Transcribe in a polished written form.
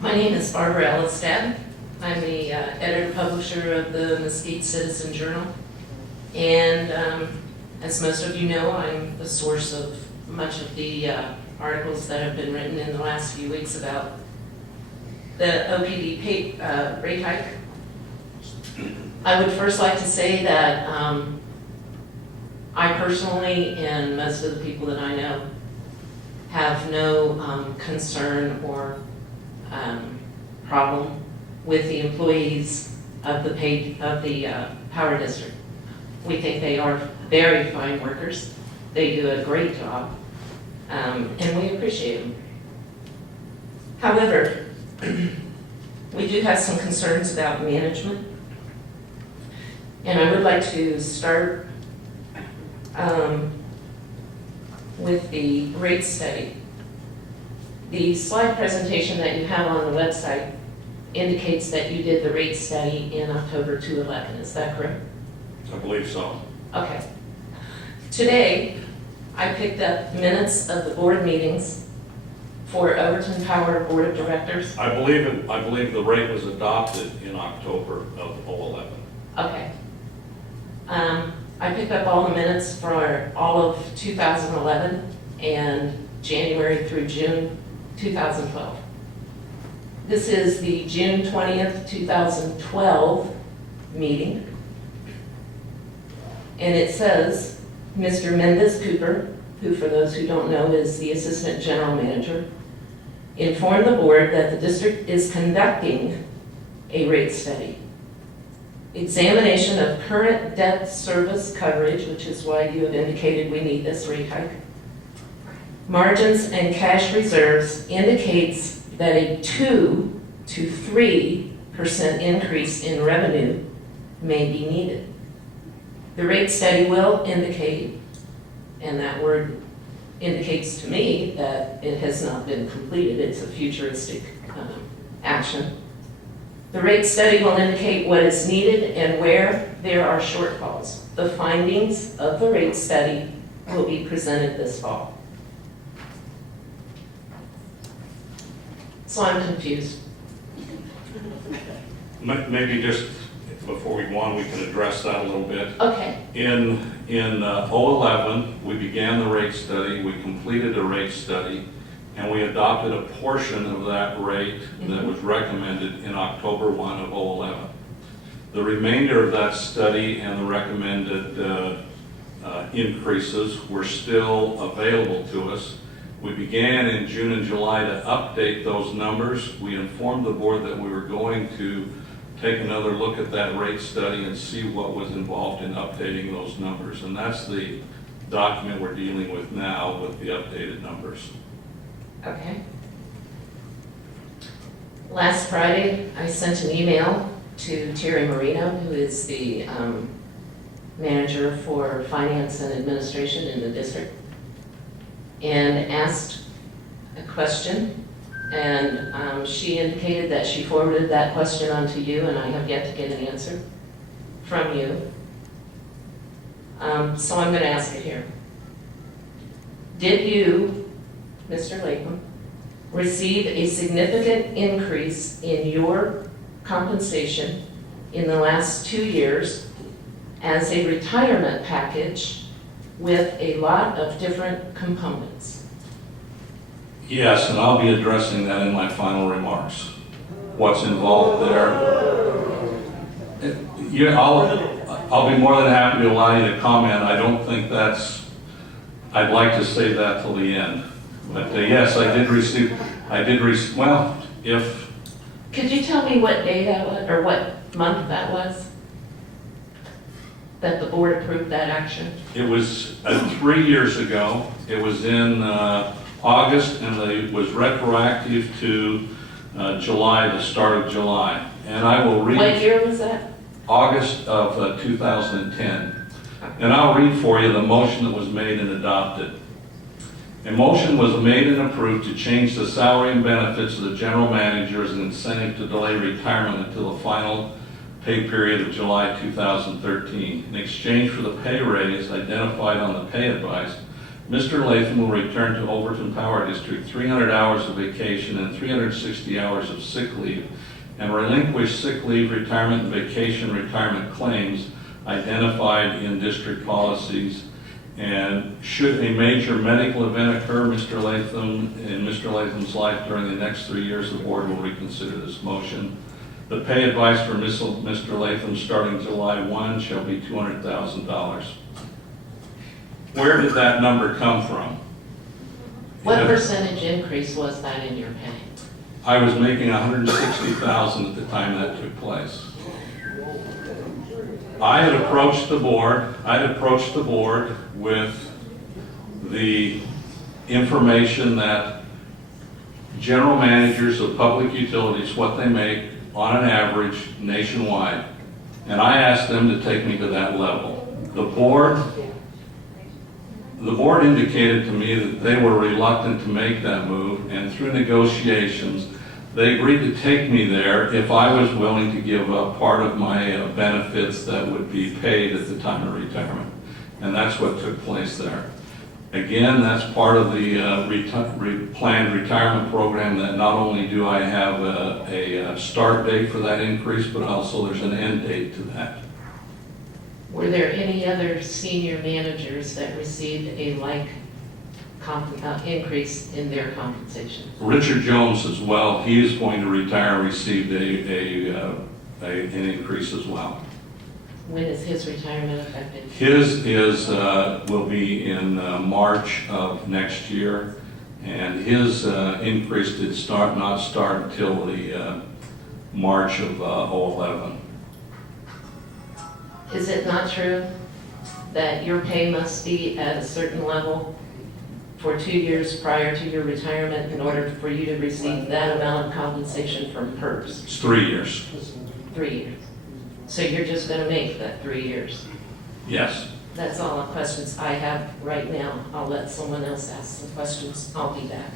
My name is Barbara Elistad. I'm the editor-publisher of the Mesquite Citizen Journal. And as most of you know, I'm the source of much of the articles that have been written in the last few weeks about the OPD rate hike. I would first like to say that I personally, and most of the people that I know, have no concern or problem with the employees of the power district. We think they are very fine workers. They do a great job, and we appreciate them. However, we do have some concerns about management, and I would like to start with the rate study. The slide presentation that you have on the website indicates that you did the rate study in October 2011. Is that correct? I believe so. Okay. Today, I picked up minutes of the board meetings for Overton Power Board of Directors. I believe the rate was adopted in October of 2011. Okay. I picked up all the minutes for all of 2011 and January through June 2012. This is the June 20th, 2012 meeting. And it says, Mr. Mendez Cooper, who for those who don't know is the Assistant General Manager, informed the board that the district is conducting a rate study. Examination of current debt service coverage, which is why you have indicated we need this rate hike. Margins and cash reserves indicates that a 2 to 3% increase in revenue may be needed. The rate study will indicate, and that word indicates to me that it has not been completed, it's a futuristic action. The rate study will indicate what is needed and where there are shortfalls. The findings of the rate study will be presented this fall. So I'm confused. Maybe just before we go on, we can address that a little bit. Okay. In 2011, we began the rate study, we completed a rate study, and we adopted a portion of that rate that was recommended in October 1 of 2011. The remainder of that study and the recommended increases were still available to us. We began in June and July to update those numbers. We informed the board that we were going to take another look at that rate study and see what was involved in updating those numbers. And that's the document we're dealing with now with the updated numbers. Okay. Last Friday, I sent an email to Terry Marino, who is the manager for finance and administration in the district, and asked a question, and she indicated that she forwarded that question on to you, and I have yet to get an answer from you. So I'm going to ask it here. Did you, Mr. Latham, receive a significant increase in your compensation in the last 2 years as a retirement package with a lot of different components? Yes, and I'll be addressing that in my final remarks. What's involved there? I'll be more than happy to allow you to comment. I don't think I'd like to save that till the end. But yes, I did receive, well, if... Could you tell me what day that was, or what month that was, that the board approved that action? It was 3 years ago. It was in August, and it was retroactive to July, the start of July. And I will read... What year was that? August of 2010. And I'll read for you the motion that was made and adopted. A motion was made and approved to change the salary and benefits of the general manager as an incentive to delay retirement until the final pay period of July 2013. In exchange for the pay raise identified on the pay advice, Mr. Latham will return to Overton Power District 300 hours of vacation and 360 hours of sick leave, and relinquish sick leave, retirement, and vacation retirement claims identified in district policies. And should a major medical event occur, in Mr. Latham's life during the next 3 years, the board will reconsider this motion. The pay advice for Mr. Latham starting July 1 shall be $200,000. Where did that number come from? What percentage increase was that in your pay? I was making $160,000 at the time that took place. I had approached the board with the information that general managers of public utilities, what they make on an average nationwide, and I asked them to take me to that level. The board indicated to me that they were reluctant to make that move, and through negotiations, they agreed to take me there if I was willing to give up part of my benefits that would be paid at the time of retirement. And that's what took place there. Again, that's part of the planned retirement program, that not only do I have a start date for that increase, but also there's an end date to that. Were there any other senior managers that received a like increase in their compensation? Richard Jones as well, he is going to retire, received an increase as well. When is his retirement effective? His will be in March of next year, and his increase did not start until the March of 2011. Is it not true that your pay must be at a certain level for 2 years prior to your retirement in order for you to receive that amount of compensation from PERS? It's 3 years. 3 years. So you're just going to make that 3 years? Yes. That's all the questions I have right now. I'll let someone else ask some questions. I'll be back.